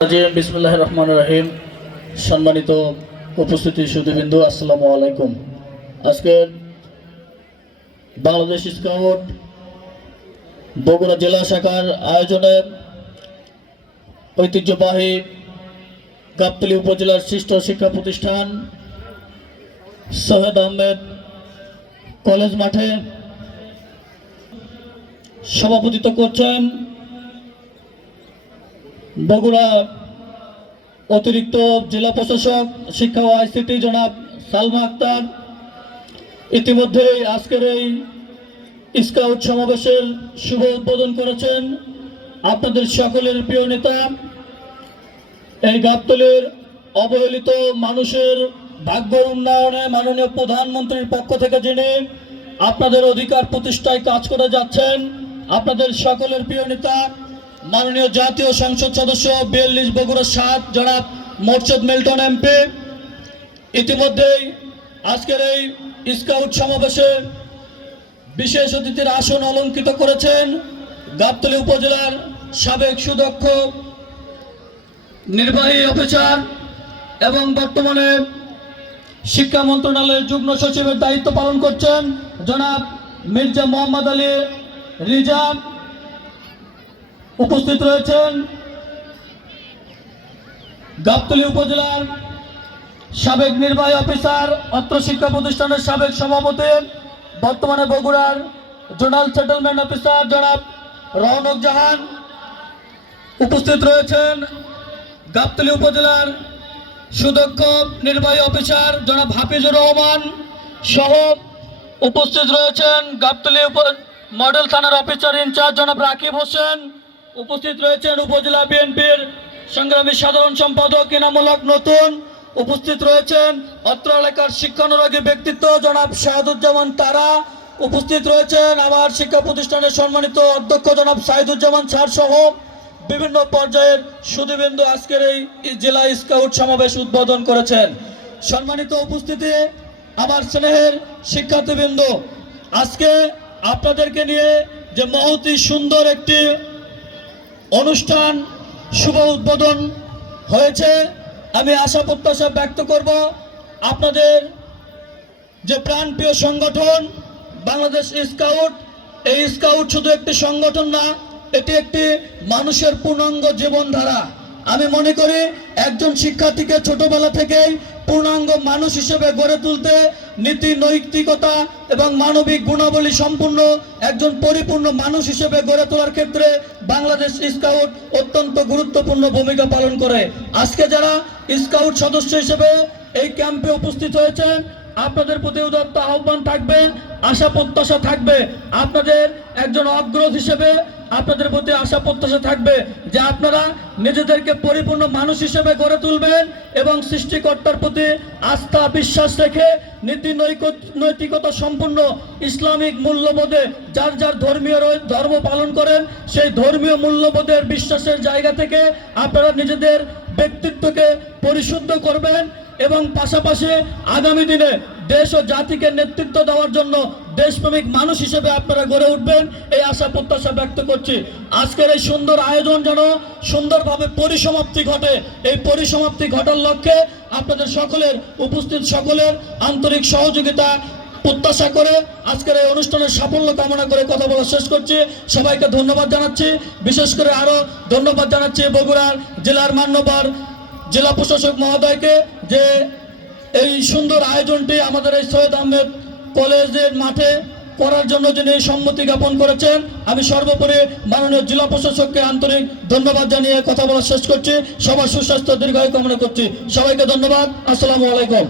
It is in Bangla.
বিসমিল্লাহির রহমানির রহিম। সম্মানিত উপস্থিতি সুধীবৃন্দু, আসসালামু আলাইকুম। আজকে বাংলাদেশ স্কাউট বগুড়া জেলা শাখার আয়োজনে ঐতিহ্যবাহী গাবতলী উপজেলার শ্রেষ্ঠ শিক্ষা প্রতিষ্ঠান সৈয়দ আহমেদ কলেজ মাঠে সভাপতিত্ব করছেন বগুড়া অতিরিক্ত জেলা প্রশাসক শিক্ষা ও আইসিটি জনাব সালমা আক্তার। ইতিমধ্যেই আজকের এই স্কাউট সমাবেশের শুভ উদ্বোধন করেছেন আপনাদের সকলের প্রিয় নেতা, এই গাবতলীর অবহেলিত মানুষের ভাগ্য উন্নয়নে মাননীয় প্রধানমন্ত্রীর পক্ষ থেকে যিনি আপনাদের অধিকার প্রতিষ্ঠায় কাজ করে যাচ্ছেন, আপনাদের সকলের প্রিয় নেতা মাননীয় জাতীয় সংসদ সদস্য 42 বগুড়া 7 জনাব মোর্শেদ মিল্টন এমপি। ইতিমধ্যেই আজকের এই স্কাউট সমাবেশে বিশেষ অতিথির আসন অলঙ্কৃত করেছেন গাবতলী উপজেলার সাবেক সুদক্ষ নির্বাহী অফিসার এবং বর্তমানে শিক্ষা মন্ত্রণালয়ের যুগ্ম সচিবের দায়িত্ব পালন করছেন জনাব মির্জা মোহাম্মদ আলী রিজাব। উপস্থিত রয়েছেন গাবতলী উপজেলার সাবেক নির্বাহী অফিসার, অত্র শিক্ষা প্রতিষ্ঠানের সাবেক সভাপতি, বর্তমানে বগুড়ার জোনাল সেটেলমেন্ট অফিসার জনাব রওনক জাহান। উপস্থিত রয়েছেন গাবতলী উপজেলার সুদক্ষ নির্বাহী অফিসার জনাব হাফিজুর রহমান সহ উপস্থিত রয়েছেন গাবতলী মডেল থানার অফিসার ইনচার্জ জনাব রাকিব হোসেন। উপস্থিত রয়েছেন উপজেলা বিএনপির সংগ্রামী সাধারণ সম্পাদক ইনামুলক নতুন। উপস্থিত রয়েছেন অত্র এলাকার শিক্ষানুরাগী ব্যক্তিত্ব জনাব শাহাদুজ্জামান তারা। উপস্থিত রয়েছেন আমার শিক্ষা প্রতিষ্ঠানের সম্মানিত অধ্যক্ষ জনাব সাইদুজ্জামান স্যার সহ বিভিন্ন পর্যায়ের সুধীবৃন্দ আজকের এই জেলা স্কাউট সমাবেশ উদ্বোধন করেছেন। সম্মানিত উপস্থিতি, আমার স্নেহের শিক্ষার্থীবৃন্দ, আজকে আপনাদেরকে নিয়ে যে মহতি সুন্দর একটি অনুষ্ঠান শুভ উদ্বোধন হয়েছে, আমি আশা প্রত্যাশা ব্যক্ত করব আপনাদের যে প্রাণপ্রিয় সংগঠন বাংলাদেশ স্কাউট, এই স্কাউট শুধু একটি সংগঠন না, এটি একটি মানুষের পূর্ণাঙ্গ জীবনধারা। আমি মনে করি একজন শিক্ষার্থীকে ছোটবেলা থেকেই পূর্ণাঙ্গ মানুষ হিসেবে গড়ে তুলতে নীতি নৈতিকতা এবং মানবিক গুণাবলী সম্পূর্ণ একজন পরিপূর্ণ মানুষ হিসেবে গড়ে তোলার ক্ষেত্রে বাংলাদেশ স্কাউট অত্যন্ত গুরুত্বপূর্ণ ভূমিকা পালন করে। আজকে যারা স্কাউট সদস্য হিসেবে এই ক্যাম্পে উপস্থিত হয়েছেন, আপনাদের প্রতি উদাত্ত আহ্বান থাকবে, আশা প্রত্যাশা থাকবে, আপনাদের একজন অগ্রজ হিসেবে আপনাদের প্রতি আশা প্রত্যাশা থাকবে যে আপনারা নিজেদেরকে পরিপূর্ণ মানুষ হিসেবে গড়ে তুলবেন এবং সৃষ্টিকর্তার প্রতি আস্থা বিশ্বাস রেখে নীতি নৈতিকতা সম্পূর্ণ ইসলামিক মূল্যবোধে যার যার ধর্ম পালন করেন, সেই ধর্মীয় মূল্যবোধের বিশ্বাসের জায়গা থেকে আপনারা নিজেদের ব্যক্তিত্বকে পরিশুদ্ধ করবেন এবং পাশাপাশি আগামী দিনে দেশ ও জাতিকে নেতৃত্ব দেওয়ার জন্য দেশপ্রেমিক মানুষ হিসেবে আপনারা গড়ে উঠবেন, এই আশা প্রত্যাশা ব্যক্ত করছি। আজকের এই সুন্দর আয়োজন যেন সুন্দরভাবে পরিসমাপ্তি ঘটে, এই পরিসমাপ্তি ঘটার লক্ষ্যে আপনাদের সকলের উপস্থিত সকলের আন্তরিক সহযোগিতা প্রত্যাশা করে আজকের এই অনুষ্ঠানের সাফল্য কামনা করে কথা বলা শেষ করছি। সবাইকে ধন্যবাদ জানাচ্ছি। বিশেষ করে আরও ধন্যবাদ জানাচ্ছি বগুড়ার জেলার মান্যবর জেলা প্রশাসক মহোদয়কে, যে এই সুন্দর আয়োজনটি আমাদের এই সৈয়দ আহমেদ কলেজের মাঠে করার জন্য যিনি সম্মতি জ্ঞাপন করেছেন। আমি সর্বোপরি মাননীয় জেলা প্রশাসককে আন্তরিক ধন্যবাদ জানিয়ে কথা বলা শেষ করছি। সবার সুস্বাস্থ্য দীর্ঘায়ু কামনা করছি। সবাইকে ধন্যবাদ। আসসালামু আলাইকুম।